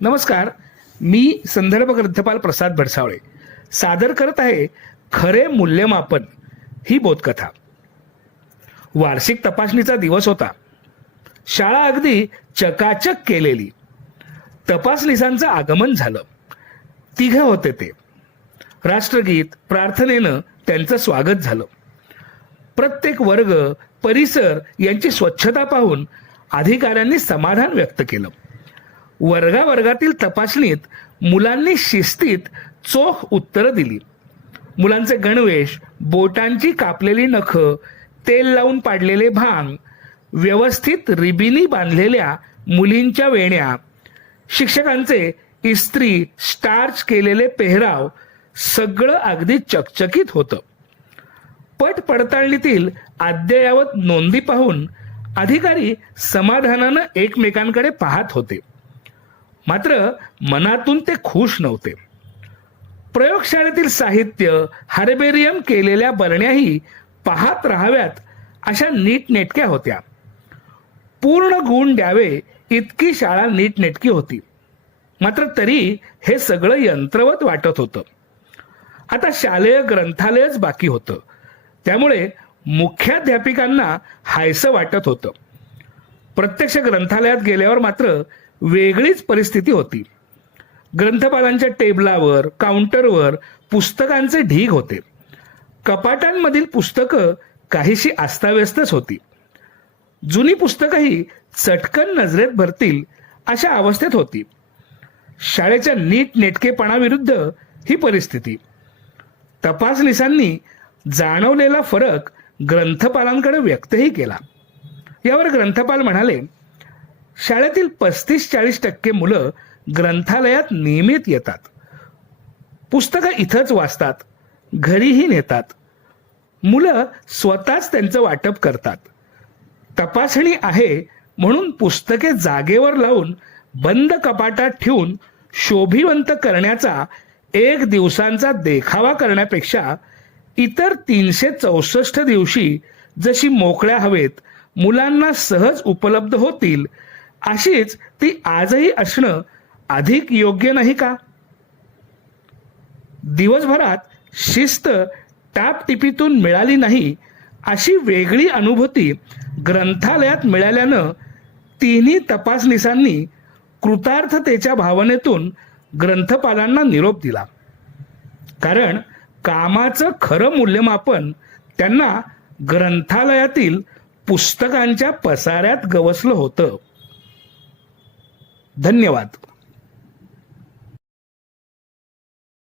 नमस्कार. मी संदर्भ ग्रंथपाल प्रसाद भडसावळे. सादर करत आहे खरे मूल्यमापन ही बोधकथा. वार्षिक तपासणीचा दिवस होता. शाळा अगदी चकाचक केलेली. तपासनिसांचं आगमन झालं. तिघे होते ते. राष्ट्रगीत प्रार्थनेनं त्यांचं स्वागत झालं. प्रत्येक वर्ग परिसर यांची स्वच्छता पाहून अधिकाऱ्यांनी समाधान व्यक्त केलं. वर्गावर्गातील तपासणीत मुलांनी शिस्तीत चोख उत्तरं दिली. मुलांचे गणवेश बोटांची कापलेली नखं तेल लावून पाडलेले भांग व्यवस्थित रिबिनी बांधलेल्या मुलींच्या वेण्या शिक्षकांचे इस्त्री स्टार्च केलेले पेहराव सगळं अगदी चकचकीत होतं. पट पडताळणीतील अद्ययावत नोंदी पाहून अधिकारी समाधानानं एकमेकांकडे पाहत होते. मात्र मनातून ते खुश नव्हते. प्रयोगशाळेतील साहित्य हार्बेरियम केलेल्या बरण्याही पाहत राहाव्यात अशा नीटनेटक्या होत्या. पूर्ण गुण द्यावे इतकी शाळा नीटनेटकी होती. मात्र तरी हे सगळं यंत्रवत वाटत होतं. आता शालेय ग्रंथालयच बाकी होतं. त्यामुळे मुख्याध्यापिकांना हायसं वाटत होतं. प्रत्यक्ष ग्रंथालयात गेल्यावर मात्र वेगळीच परिस्थिती होती. ग्रंथपालांच्या टेबलावर काउंटरवर पुस्तकांचे ढीग होते. कपाटांमधील पुस्तकं काहीशी अस्ताव्यस्तच होती. जुनी पुस्तकंही चटकन नजरेत भरतील अशा अवस्थेत होती. शाळेच्या नीट नेटकेपणाविरुद्ध ही परिस्थिती. तपासनिसांनी जाणवलेला फरक ग्रंथपालांकडे व्यक्तही केला. यावर ग्रंथपाल म्हणाले शाळेतील पस्तीस चाळीस टक्के मुलं ग्रंथालयात नियमित येतात. पुस्तकं इथंच वाचतात. घरीही नेतात. मुलं स्वतःच त्यांचं वाटप करतात. तपासणी आहे म्हणून पुस्तके जागेवर लावून बंद कपाटात ठेवून शोभिवंत करण्याचा एक दिवसांचा देखावा करण्यापेक्षा इतर तीनशे चौसष्ट दिवशी जशी मोकळ्या हवेत मुलांना सहज उपलब्ध होतील अशीच ती आजही असणं अधिक योग्य नाही का? दिवसभरात शिस्त टापटिपीतून मिळाली नाही अशी वेगळी अनुभूती ग्रंथालयात मिळाल्यानं तिन्ही तपासनिसांनी कृतार्थतेच्या भावनेतून ग्रंथपालांना निरोप दिला. कारण कामाचं खरं मूल्यमापन त्यांना ग्रंथालयातील पुस्तकांच्या पसाऱ्यात गवसलं होतं. धन्यवाद.